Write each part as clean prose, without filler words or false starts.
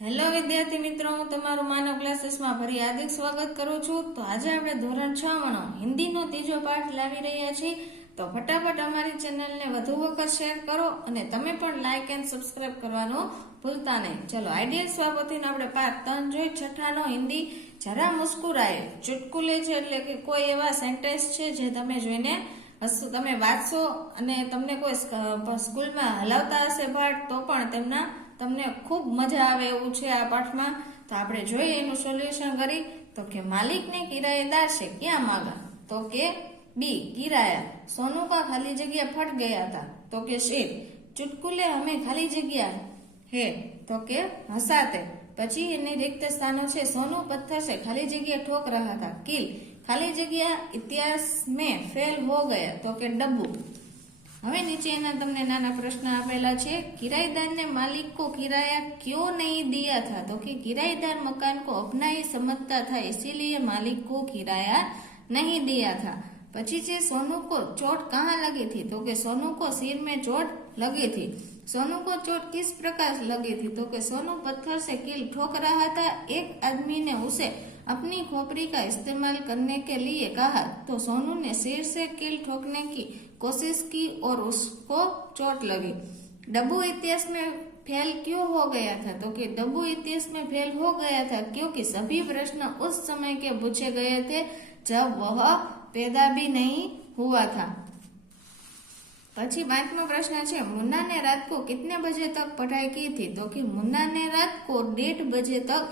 Hello વિદ્યાર્થી મિત્રો, હું તમારું માનવ ક્લાસીસમાં ફરી હાર્દિક સ્વાગત કરું છું। તો આજે આપણે ધોરણ 6 માં હિન્દીનો ત્રીજો પાઠ લાવી રહ્યા છીએ। તો ફટાફટ અમારી ચેનલને વધુ વખત શેર કરો અને તમે પણ લાઈક એન્ડ સબસ્ક્રાઇબ કરવાનું ભૂલતા નહીં। ચલો, આઈડિયલ સ્વાપતિનો આપણે પાઠ 3 જોઈ। છઠ્ઠાનો હિન્દી જરા મુસ્કુરાએ। ચુટકુલે છે એટલે કે કોઈ એવા સેન્ટેન્સ છે જે તમે જોઈને તમે વાંચશો અને તમને કોઈ સ્કૂલમાં હલાવતા હશે પાઠ તો પણ તમને ખૂબ મજા આવે એવું છે આ પાઠમાં। તો આપણે જોઈએ એનું સોલ્યુશન કરી। તો કે मालिक ने किराएदार से क्या मांगा? तो के बी किराया। सोनू का खाली जगह फट गया था। तो के शेर। चुटकुले हमें खाली जगह है। तो के हंसाते। પછી એની रिक्त स्थानों છે। सोनू पत्थर से खाली जगह ठोक रहा था। किल। खाली जगह इतिहास में फेल हो गया। तो के डब्बू। હવે નીચે એના તમને નાના પ્રશ્ન આપેલા છે। किराएदार ने मालिक को किराया क्यों नहीं दिया था? तो कि किराएदार मकान को अपना ही समझता था, इसीलिए मालिक को किराया नहीं दिया था। પછી છે सोनू को चोट कहाँ लगी थी? तो कि सोनू को सिर में चोट लगी थी। सोनू को चोट किस प्रकार लगी थी? तो कि सोनू पत्थर से कील ठोक रहा था। एक आदमी ने उसे अपनी खोपड़ी का इस्तेमाल करने के लिए कहा तो सोनू ने सिर से कील ठोकने की कोशिश की और उसको चोट लगी। डब्बू इतिहास में फेल क्यों हो गया था? तो कि डब्बू इतिहास में फेल हो गया था क्योंकि सभी प्रश्न उस समय के पूछे गए थे जब वह पैदा भी नहीं हुआ था। પછી 5મો પ્રશ્ન છે। मुन्ना ने रात को कितने बजे तक पढ़ाई की थी? तो कि मुन्ना ने रात को 1:30 बजे तक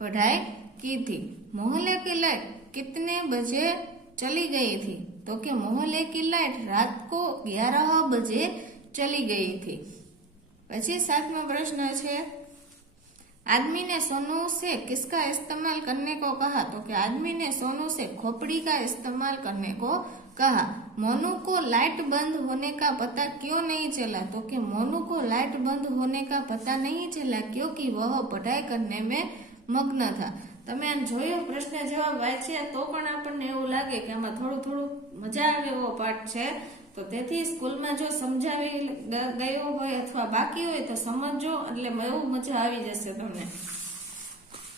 पढ़ाई की थी। मोहल्ले की लाइट कितने बजे चली गई थी? तो कि मोहल्ले की लाइट रात को 11 बजे चली गई थी। પછી 7મો પ્રશ્ન છે। आदमी ने सोनू से किसका इस्तेमाल करने को कहा? तो कि आदमी ने सोनू से खोपड़ी का इस्तेमाल करने को कहा। मोनू को लाइट बंद होने का पता क्यों नहीं चला? तो कि मोनू को लाइट बंद होने का पता नहीं चला क्योंकि वह पढ़ाई करने में मग्न था। તમે જોયો પ્રશ્ન જવાબ વાંચ્યા તો પણ આપણને એવું લાગે કે આમાં થોડું મજા આવે એવો પાઠ છે। તો તેથી સ્કૂલમાં જો સમજાવી ગયો હોય અથવા બાકી હોય તો સમજજો, એટલે એવું મજા આવી જશે તમને।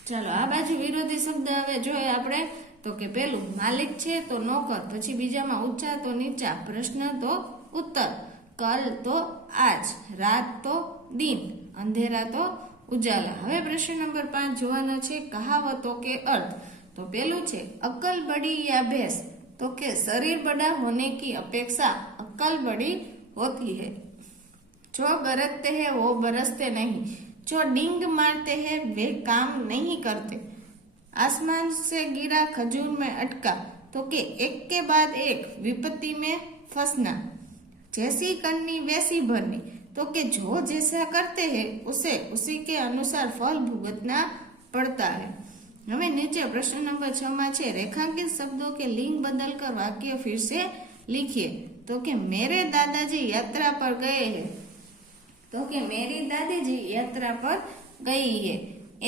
ચાલો, આ બાજુ વિરોધી શબ્દ હવે જોઈએ આપણે। તો કે પેલું માલિક છે તો નોકર, પછી બીજામાં ઊંચા તો નીચા, પ્રશ્ન તો ઉત્તર, કલ તો આજ, રાત તો दिन, અંધેરા તો उजाला। હવે પ્રશ્ન નંબર 5 જોવાનો છે। કહાવતો કે अर्थ। तो પેલું છે अक्ल बड़ी या भैंस? तो के शरीर बड़ा होने की अपेक्षा अक्ल बड़ी होती है। जो बरतते हैं वो बरसते नहीं, जो डींग मारते हैं वे काम नहीं करते। आसमान से गिरा खजूर में अटका। तो के एक के बाद एक विपत्ति में फंसना। जैसी करनी वैसी भरनी। तो कि जो जैसा करते हैं उसे उसी के अनुसार फल भुगतना पड़ता है। हमें नीचे प्रश्न नंबर 6 में छे। रेखांकित शब्दों के लिंग बदलकर वाक्य फिर से लिखिए। तो कि मेरे दादाजी यात्रा पर गए हैं। तो कि मेरी दादी जी यात्रा पर गई है।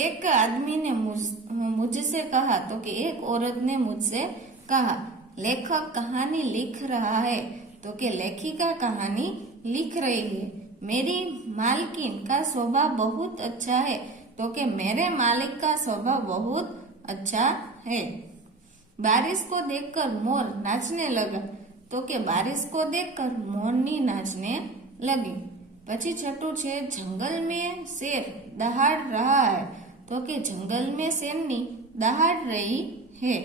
एक आदमी ने मुझसे कहा। तो कि एक औरत ने मुझसे कहा। लेखक कहानी लिख रहा है। तो कि लेखिका कहानी लिख रही है। मेरी मालकिन का स्वभाव बहुत अच्छा है। तो कि मेरे मालिक का स्वभाव बहुत अच्छा है। बारिश को देखकर मोर नाचने लगा। तो कि बारिश को देखकर मोरनी नाचने लगी। પછી છઠ્ઠું છે જંગલ में शेर दहाड़ रहा है। तो कि जंगल में शेरनी दहाड़ रही है।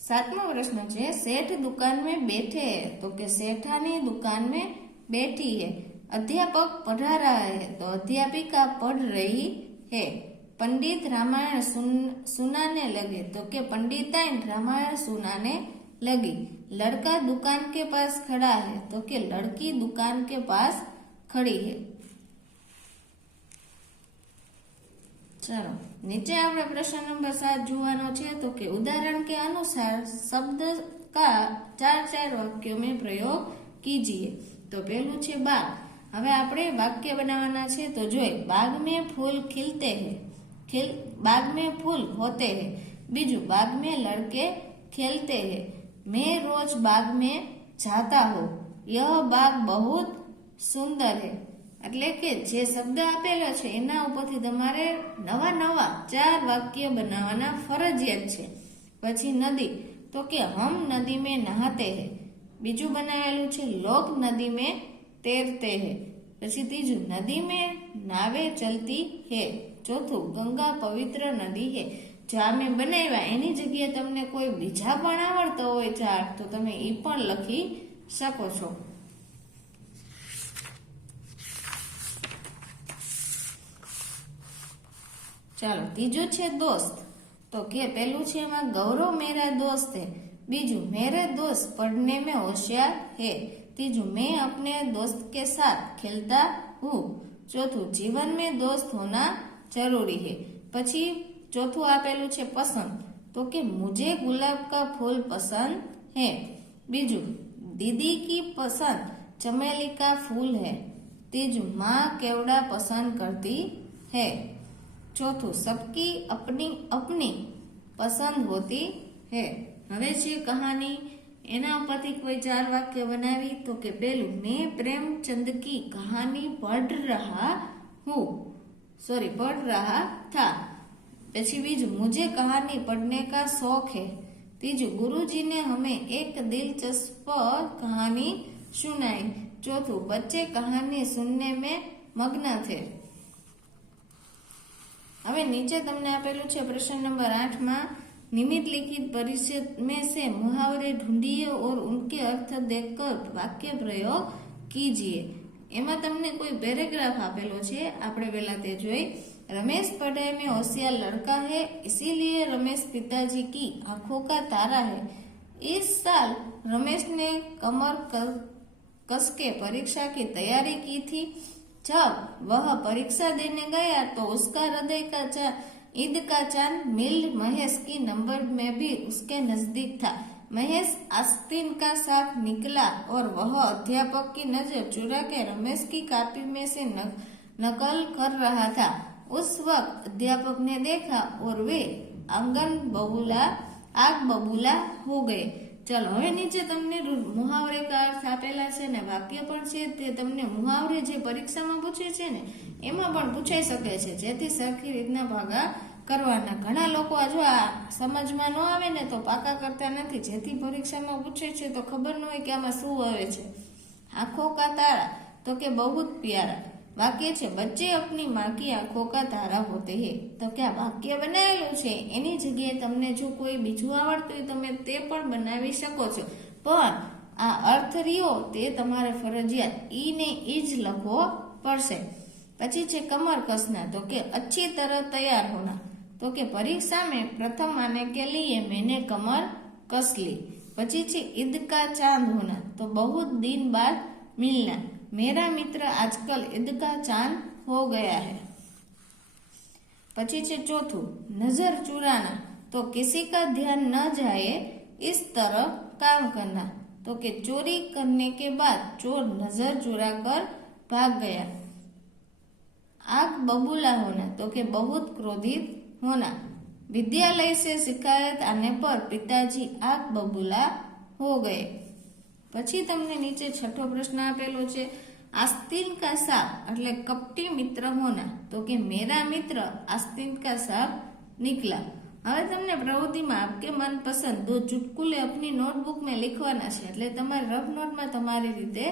7મો પ્રશ્ન છે। सेठ दुकान में बैठे हैं। तो कि सेठानी दुकान में बैठी है। अध्यापक पढ़ा रहा है। तो अध्यापिका पढ़ रही है। पंडित रामायण सुनाने लगे। तो कि पंडिताइन रामायण सुनाने लगी। लड़का दुकान के पास खड़ा है। तो कि लड़की दुकान के पास खड़ी है। चलो, नीचे આપણે પ્રશ્ન નંબર 7 જોવાનો છે। तो कि उदाहरण के अनुसार शब्द का 4-4 वाक्यों में प्रयोग कीजिए। तो पहलू છે बाग। હવે આપણે વાક્ય બનાવવાના છે। તો જોઈ, बाग में फूल खिलते हैं, बाग में फूल होते हैं। बीजू, बाग में लड़के खेलते हैं, मैं रोज बाग में जाता हूँ, यह बाग बहुत सुंदर है। એટલે કે જે શબ્દ આપેલો છે એના ઉપરથી તમારે નવા 4 વાક્ય બનાવવાના ફરજિયાત છે. પછી નદી, તો કે હમ નદી में नहाते हैं. બીજું બનાવેલું છે લોग नदी में तैरते हैं. પછી ત્રીજું નદી में नावें चलती है. ચોથું ગંગા પવિત્ર નદી है. જો આ મેં બનાવ્યા એની જગ્યાએ તમને કોઈ બીજા પણ આવડતો હોય 4 તો તમે એ પણ લખી શકો છો. ચાલો ત્રીજું છે દોસ્ત, તો કે પેલું છે એમાં ગૌરવ મેરા દોસ્ત है. બીજું मेरे दोस्त पढ़ने में होशियार है. तीजू मैं अपने दोस्त के साथ खेलता हूँ. चौथું जीवन में दोस्त होना जरूरी है. પછી ચોથું આપેલું છે પસંદ, તો કે मुझे गुलाब का फूल पसंद है. બીજું दीदी की पसंद चमेली का फूल है. तीजू माँ केवड़ा पसंद करती है. चौथું सबकी अपनी अपनी पसंद होती है. હવે છે કહાની, એના ઉપરથી કોઈ 4 વાક્ય બનાવી. તો કે પેલું मैं प्रेमचंद की कहानी पढ़ रहा था. પછી બીજું मुझे कहानी पढ़ने का शौक है. तीजू गुरुजी ने हमें एक दिलचस्प कहानी सुनाई. चौथुं बच्चे कहानी सुनने में मग्न थे. હવે નીચે તમને આપેલું છે પ્રશ્ન નંબર 8 માં निमित लिखित परिच्छेद में से मुहावरे ढूंढिए और उनके अर्थ देखकर वाक्य प्रयोग कीजिए. एमा तमने कोई पैराग्राफ आपेलो छे, आपणे पहेला ते जोई. रमेश पढ़ाई में होशियार लड़का है, इसीलिए रमेश पिताजी की आंखों का तारा है. इस साल रमेश ने कमर कस के परीक्षा की तैयारी की थी. जब वह परीक्षा देने गया तो उसका हृदय का ईद का चांद मिल महेश की नंबर में भी उसके नजदीक था. महेश आस्तीन का साफ निकला और वह अध्यापक की नजर चुरा के रमेश की कॉपी में से नकल कर रहा था. उस वक्त अध्यापक ने देखा और वे आग बबूला हो गए. चलो હવે નીચે તમને મુહાવરે કા અર્થ આપેલા છે ને વાક્ય પણ છે. તે તમને મુહાવરે જે પરીક્ષામાં પૂછે છે ને એમાં પણ પૂછાઈ શકે છે, જેથી સરખી રીતના ભાગા કરવાના. ઘણા લોકો જો આ સમજમાં ન આવે ને તો પાકા કરતા નથી, જેથી પરીક્ષામાં પૂછે છે તો ખબર ન હોય કે આમાં શું આવે છે. આંખો કા તારા, તો કે બહુત પ્યારા. વાક્ય છે બચ્ચે અપની માँ की आंखों का तारा होते हैं. તો કે આ વાક્ય બનાવેલું છે એની જગ્યાએ તમને જો કોઈ બીજું આવડતું હોય તમે તે પણ બનાવી શકો છો, પણ આ અર્થ રહ્યો તે તમારે ફરજિયાત ઈ ને ઈ જ લખવો પડશે. પછી છે કમર કસના, તો કે अच्छी तरह तैयार होना. तो કે परीक्षा में प्रथम आने के लिए मैंने कमर कस ली. પછી છે ईद का चांद होना, तो बहुत दिन बाद मिलना. मेरा मित्र आजकल ईद का चांद हो गया है. પછી છે ચોથું नजर चुराना, तो किसी का ध्यान न जाए इस तरह काम करना. तो कि चोरी करने के बाद चोर नजर चुरा कर भाग गया. आग बबूला होना, तो कि बहुत क्रोधित होना. विद्यालय से शिकायत आने पर पिताजी आग बबूला हो गए. પછી તમને નીચે છઠ્ઠો પ્રશ્ન આપેલો છે आस्तीन का साप એટલે કપટી મિત્ર હોના. તો કે मेरा मित्र आस्तीन का साप निकला. હવે તમને પ્રવૃત્તિમાં આપકે મનપસંદ 2 ચુટકુલે अपनी नोटबुक में लिखवाना છે, એટલે તમારે રફ નોટમાં તમારી રીતે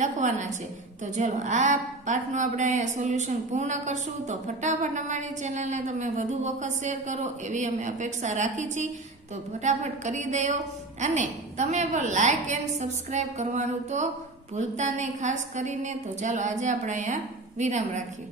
લખવાના છે. તો ચલો આ પાઠનું આપણે અહીંયા સોલ્યુશન પૂર્ણ કરશું. તો ફટાફટ અમારી ચેનલને તમે વધુ વખત શેર કરો એવી અમે અપેક્ષા રાખી છીએ. તો ફટાફટ કરી દેજો અને તમે પણ લાઈક એન્ડ સબસ્ક્રાઇબ કરવાનું તો ભૂલતા નહીં ખાસ કરીને. તો ચાલો આજે આપણે અહીંયા વિરામ રાખીએ.